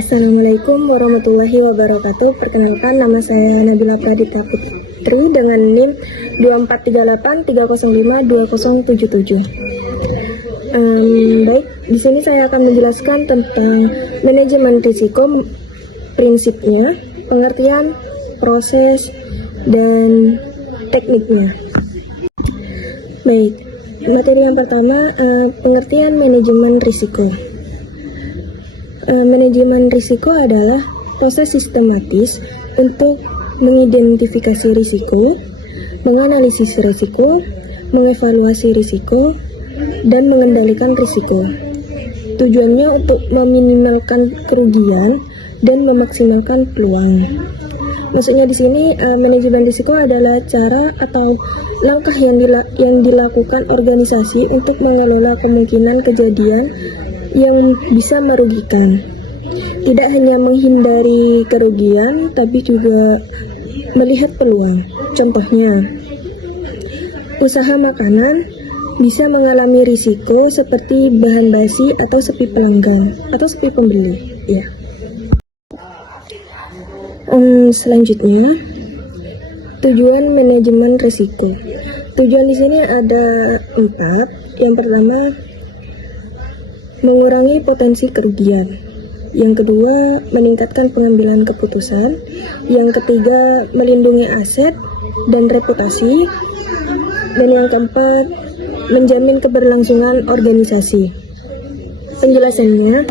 Assalamualaikum warahmatullahi wabarakatuh. Perkenalkan, nama saya Nabila Pradita Putri dengan NIM 2438305207. Baik, di sini saya akan menjelaskan tentang manajemen risiko, prinsipnya, pengertian, proses, dan tekniknya. Baik, materi yang pertama, pengertian manajemen risiko. Manajemen risiko adalah proses sistematis untuk mengidentifikasi risiko, menganalisis risiko, mengevaluasi risiko, dan mengendalikan risiko. Tujuannya untuk meminimalkan kerugian dan memaksimalkan peluang. Maksudnya di sini manajemen risiko adalah cara atau langkah yang dilakukan organisasi untuk mengelola kemungkinan kejadian yang bisa merugikan. Tidak hanya menghindari kerugian, tapi juga melihat peluang. Contohnya, usaha makanan bisa mengalami risiko seperti bahan basi atau sepi pelanggan atau sepi pembeli. Ya. Selanjutnya, tujuan manajemen risiko. Tujuan di sini ada 4. Yang pertama, mengurangi potensi kerugian. Yang kedua, meningkatkan pengambilan keputusan. Yang ketiga, melindungi aset dan reputasi. Dan yang keempat, menjamin keberlangsungan organisasi. Penjelasannya,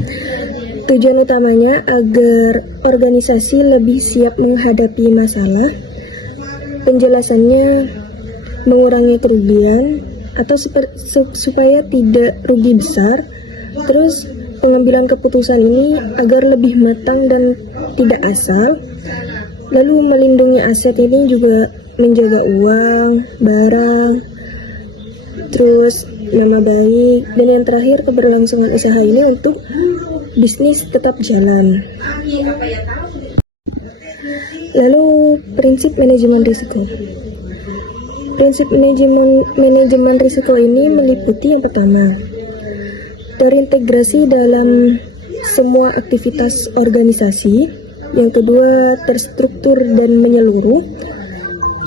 tujuan utamanya agar organisasi lebih siap menghadapi masalah. Penjelasannya, mengurangi kerugian atau supaya tidak rugi besar. Terus pengambilan keputusan ini agar lebih matang dan tidak asal. Lalu melindungi aset ini juga menjaga uang, barang, terus nama baik, dan yang terakhir keberlangsungan usaha ini untuk bisnis tetap jalan. Lalu prinsip manajemen risiko. Prinsip manajemen risiko ini meliputi yang pertama, terintegrasi dalam semua aktivitas organisasi. Yang kedua, terstruktur dan menyeluruh.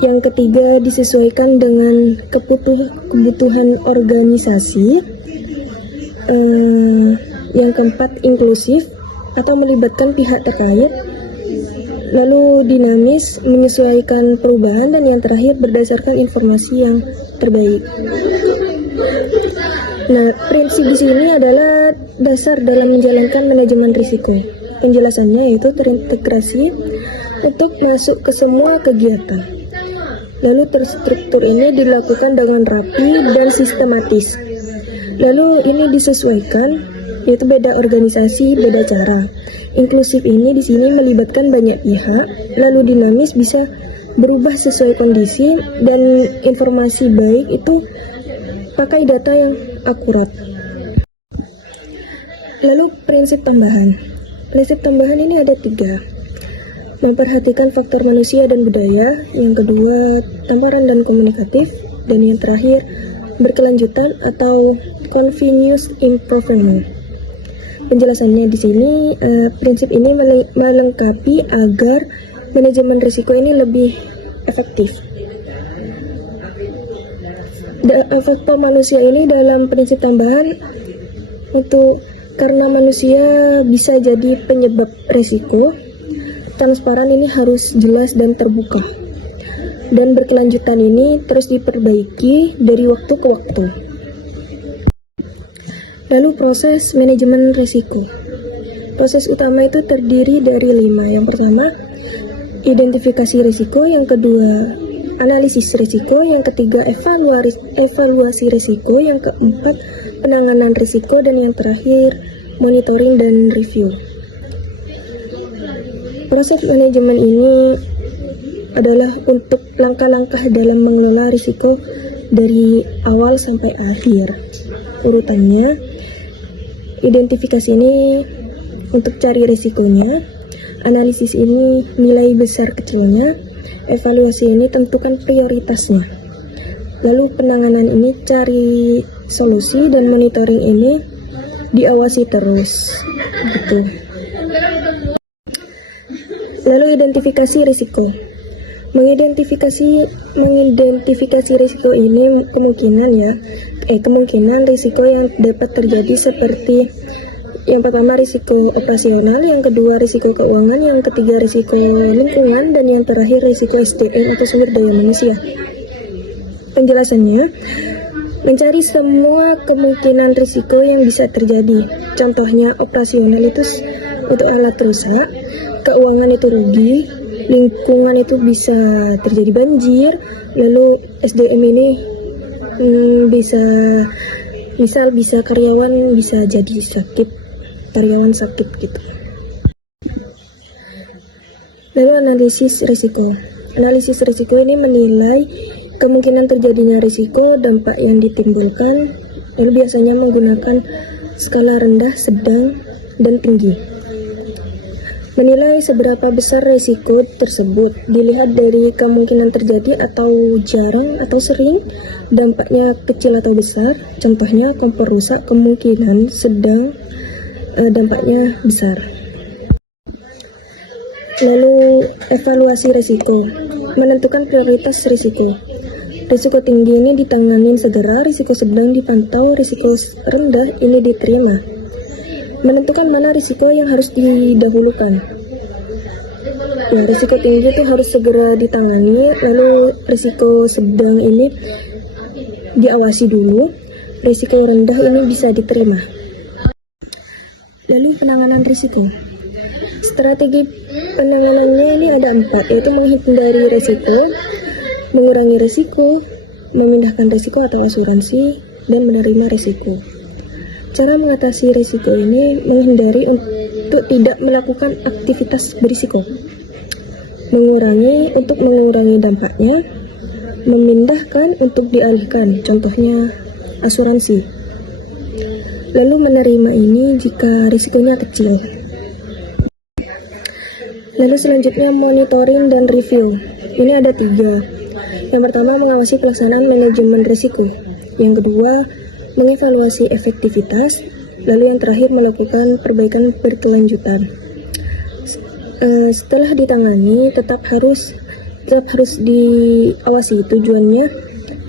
Yang ketiga, disesuaikan dengan kebutuhan organisasi. Yang keempat, inklusif atau melibatkan pihak terkait. Lalu dinamis, menyesuaikan perubahan. Dan yang terakhir, berdasarkan informasi yang terbaik. Nah, prinsip di sini adalah dasar dalam menjalankan manajemen risiko. Penjelasannya yaitu terintegrasi untuk masuk ke semua kegiatan. Lalu terstruktur ini dilakukan dengan rapi dan sistematis. Lalu ini disesuaikan, yaitu beda organisasi, beda cara. Inklusif ini di sini melibatkan banyak pihak. Lalu dinamis bisa berubah sesuai kondisi, dan informasi baik itu pakai data yang akurat. Lalu prinsip tambahan. Prinsip tambahan ini ada 3. Memperhatikan faktor manusia dan budaya. Yang kedua, tamparan dan komunikatif. Dan yang terakhir, berkelanjutan atau continuous improvement. Penjelasannya di sini, prinsip ini melengkapi agar manajemen risiko ini lebih efektif. Faktor manusia ini dalam prinsip tambahan karena manusia bisa jadi penyebab risiko. Transparan ini harus jelas dan terbuka, dan berkelanjutan ini terus diperbaiki dari waktu ke waktu. Lalu proses manajemen risiko. Proses utama itu terdiri dari 5. Yang pertama, identifikasi risiko. Yang kedua, analisis risiko. Yang ketiga, evaluasi risiko. Yang keempat, penanganan risiko. Dan yang terakhir, monitoring dan review. Proses manajemen ini adalah untuk langkah-langkah dalam mengelola risiko dari awal sampai akhir. Urutannya, identifikasi ini untuk cari risikonya, analisis ini nilai besar kecilnya, evaluasi ini tentukan prioritasnya. Lalu penanganan ini cari solusi, dan monitoring ini diawasi terus gitu. Lalu identifikasi risiko. Mengidentifikasi risiko ini kemungkinan risiko yang dapat terjadi seperti yang pertama risiko operasional, yang kedua risiko keuangan, yang ketiga risiko lingkungan, dan yang terakhir risiko SDM atau sumber daya manusia. Penjelasannya, mencari semua kemungkinan risiko yang bisa terjadi. Contohnya operasional itu untuk alat rusak, keuangan itu rugi, lingkungan itu bisa terjadi banjir, lalu SDM ini bisa karyawan bisa jadi karyawan sakit gitu. Lalu analisis risiko. Analisis risiko ini menilai kemungkinan terjadinya risiko, dampak yang ditimbulkan, lalu biasanya menggunakan skala rendah, sedang, dan tinggi. Menilai seberapa besar risiko tersebut dilihat dari kemungkinan terjadi atau jarang atau sering, dampaknya kecil atau besar, contohnya kompor rusak kemungkinan sedang, dampaknya besar. Lalu evaluasi risiko, menentukan prioritas risiko. Risiko tinggi ini ditangani segera, risiko sedang dipantau, risiko rendah ini diterima. Menentukan mana risiko yang harus didahulukan. Ya, risiko tinggi itu harus segera ditangani, lalu risiko sedang ini diawasi dulu, risiko rendah ini bisa diterima. Lalu penanganan risiko. Strategi penanganannya ini ada 4, yaitu menghindari risiko, mengurangi risiko, memindahkan risiko atau asuransi, dan menerima risiko. Cara mengatasi risiko ini menghindari untuk tidak melakukan aktivitas berisiko, mengurangi untuk mengurangi dampaknya, memindahkan untuk dialihkan, contohnya asuransi. Lalu menerima ini jika risikonya kecil. Lalu selanjutnya monitoring dan review. Ini ada 3. Yang pertama mengawasi pelaksanaan manajemen risiko. Yang kedua mengevaluasi efektivitas, lalu yang terakhir melakukan perbaikan berkelanjutan. Setelah ditangani, tetap harus diawasi. Tujuannya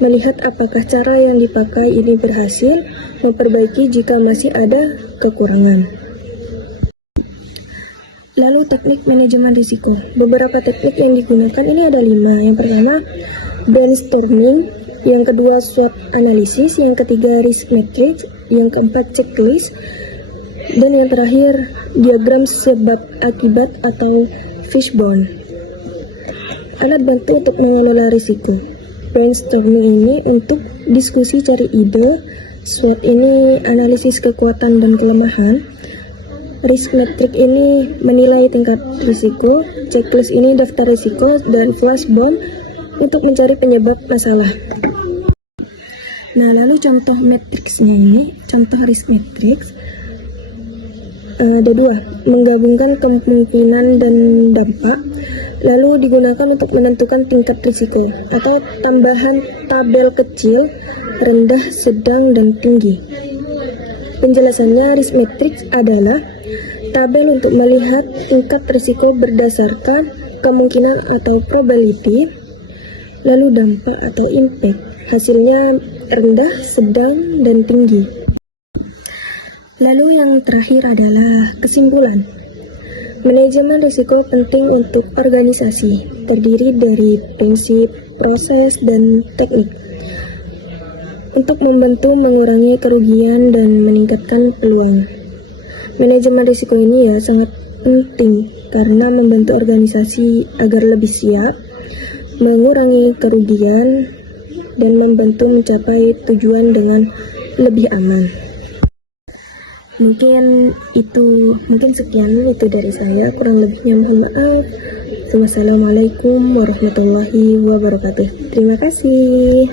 melihat apakah cara yang dipakai ini berhasil, memperbaiki jika masih ada kekurangan. Lalu teknik manajemen risiko. Beberapa teknik yang digunakan ini ada 5. Yang pertama brainstorming, yang kedua SWOT analisis, yang ketiga risk matrix, yang keempat checklist, dan yang terakhir diagram sebab akibat atau fishbone. Alat bantu untuk mengelola risiko. Brainstorming ini untuk diskusi cari ide, SWOT ini analisis kekuatan dan kelemahan, risk matrix ini menilai tingkat risiko, checklist ini daftar risiko, dan flashbone untuk mencari penyebab masalah. Nah, lalu contoh matriksnya ini, contoh risk matrix, ada 2, menggabungkan kemungkinan dan dampak, lalu digunakan untuk menentukan tingkat risiko, atau tambahan tabel kecil, rendah, sedang, dan tinggi. Penjelasannya, risk matrix adalah tabel untuk melihat tingkat risiko berdasarkan kemungkinan atau probability, lalu dampak atau impact, hasilnya rendah, sedang, dan tinggi. Lalu yang terakhir adalah kesimpulan. Manajemen risiko penting untuk organisasi, terdiri dari prinsip, proses, dan teknik untuk membantu mengurangi kerugian dan meningkatkan peluang. Manajemen risiko ini sangat penting karena membantu organisasi agar lebih siap, mengurangi kerugian, dan membantu mencapai tujuan dengan lebih aman. Mungkin sekian itu dari saya, kurang lebihnya mohon maaf. Wassalamualaikum warahmatullahi wabarakatuh. Terima kasih.